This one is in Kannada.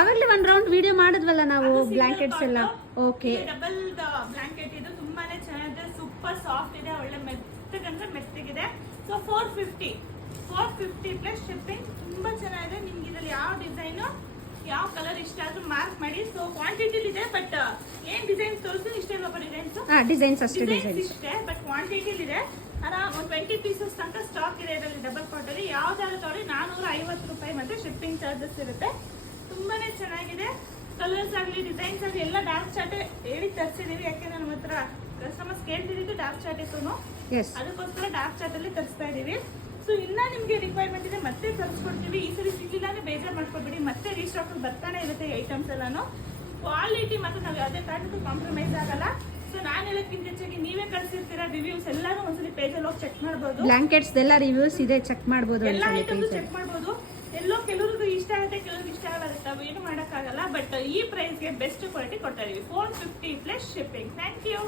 ಅವಾಗಲೇ ಒಂದು ರೌಂಡ್ ವಿಡಿಯೋ ಮಾಡಿದ್ವಲ್ಲ ನಾವು ಬ್ಲಾಂಕೆಟ್ಸ್ ಎಲ್ಲ. ಓಕೆ, ಡಬಲ್ ಬ್ಲಾಂಕೆಟ್ ಇದು ತುಂಬಾನೇ ಚೆನ್ನಾಗಿದೆ, ಸೂಪರ್ ಸಾಫ್ಟ್ ಇದೆ, ಒಳ್ಳೆ ಮೆತ್ತಗಂದ್ರೆ ಮೆತ್ತಗಿದೆ. So 450 plus shipping. ತುಂಬಾ ಚೆನ್ನಾಗಿದೆ. ನಿಮ್ಗೆ ಇದ್ರಲ್ಲಿ ಯಾವ ಡಿಸೈನ್ ಯಾವ ಕಲರ್ ಇಷ್ಟ ಆದ್ರೂ ಮಾರ್ಕ್ ಮಾಡಿ. ಸೊ ಕ್ವಾಂಟಿಟಿ ಇದೆ, ಬಟ್ ಏನ್ ಡಿಸೈನ್ಸ್ ತೋರಿಸ್ತೀನಿ ಇಷ್ಟೇ ಅಲ್ವಾ ಡಿಸೈನ್ಸ್ ಅಷ್ಟೇ, ಡಿಸೈನ್ಸ್ ಇಷ್ಟೇ, ಬಟ್ ಕ್ವಾಂಟಿಟಿ ಇದೆ. ಆರಾಮ್ 20 ಪೀಸಸ್ ತನಕ ಸ್ಟಾಕ್ ಇದೆ ಇದರಲ್ಲಿ ಡಬಲ್ ಕಾಟ್ ಅಲ್ಲಿ. ಯಾವ್ದಾದ್ರು ತಗೊಳ್ಳಿ 450 ರೂಪಾಯಿ ಮತ್ತೆ ಶಿಪ್ಪಿಂಗ್ ಚಾರ್ಜಸ್ ಇರುತ್ತೆ. ತುಂಬಾನೇ ಚೆನ್ನಾಗಿದೆ. ಕಲರ್ಸ್ ಆಗ್ಲಿ ಡಿಸೈನ್ಸ್ ಆಗ್ಲಿ ಎಲ್ಲ ಡಾರ್ಕ್ ಚಾರ್ಟ್ ಹೇಳಿ ತರಿಸಿದೀವಿ. ಯಾಕೆ ನಮ್ಮ ಹತ್ರ ಕಸ್ಟಮರ್ಸ್ ಕೇಳ್ತಿದ್ದು ಡಾರ್ಕ್ ಚಾರ್ಟ್ ಇತ್ತು, ಅದಕ್ಕೋಸ್ಕರ ಡಾರ್ಕ್ ಚಾರ್ಟ್ ಅಲ್ಲಿ ತರಿಸ್ತಾ ಇದೀವಿ. ಸೊ ಇನ್ನ ನಿಮ್ಗೆ ರಿಕ್ವೈರ್ಮೆಂಟ್ ಇದೆ ಮತ್ತೆ ತರಿಸ್ಕೊಡ್ತೀವಿ. ಈ ಸರಿ ಸಿಗ್ಲಿಲ್ಲಾನೆ ಬೇಜಾರು ಮಾಡ್ಕೊಬೇಡಿ, ಮತ್ತೆ ರೀಸ್ಟಾಕ್ ಬರ್ತಾನೆ ಇರುತ್ತೆ ಐಟಮ್ಸ್ ಎಲ್ಲಾನು. ಕ್ವಾಲಿಟಿ ಮತ್ತೆ ನಾವು ಯಾವುದೇ ಕಾರಣಕ್ಕೂ ಕಾಂಪ್ರಮೈಸ್ ಆಗಲ್ಲ. ಸೊ ನಾನು ಹೇಳೋಕ್ಕಿಂತ ಹೆಚ್ಚಾಗಿ ನೀವೇ ಕಳಿಸಿರ್ತೀರಾ ರಿವ್ಯೂಸ್ ಎಲ್ಲಾನು ಒಂದ್ಸಲಿ ಪೇಜಲ್ಲಿ ಹೋಗಿ ಚೆಕ್ ಮಾಡಬಹುದು. ಬ್ಲಾಂಕೆಟ್ಸ್ ಎಲ್ಲ ರಿವ್ಯೂಸ್ ಇದೆ, ಚೆಕ್ ಮಾಡಬಹುದು, ಎಲ್ಲ ಐಟಮ್ಸ್ ಚೆಕ್ ಮಾಡಬಹುದು. ಎಲ್ಲೋ ಕೆಲವ್ರಿಗೆ ಇಷ್ಟ ಆಗುತ್ತೆ, ಕೆಲವ್ರಿಗೆ ಇಷ್ಟ ಆಗುತ್ತೆ, ಅವು ಏನು ಮಾಡೋಕ್ಕಾಗಲ್ಲ. ಬಟ್ ಈ ಪ್ರೈಸ್ಗೆ ಬೆಸ್ಟ್ ಕ್ವಾಲಿಟಿ ಕೊಡ್ತಾ ಇದೀವಿ. 450 ಪ್ಲಸ್ ಶಿಪ್ಪಿಂಗ್. Thank you.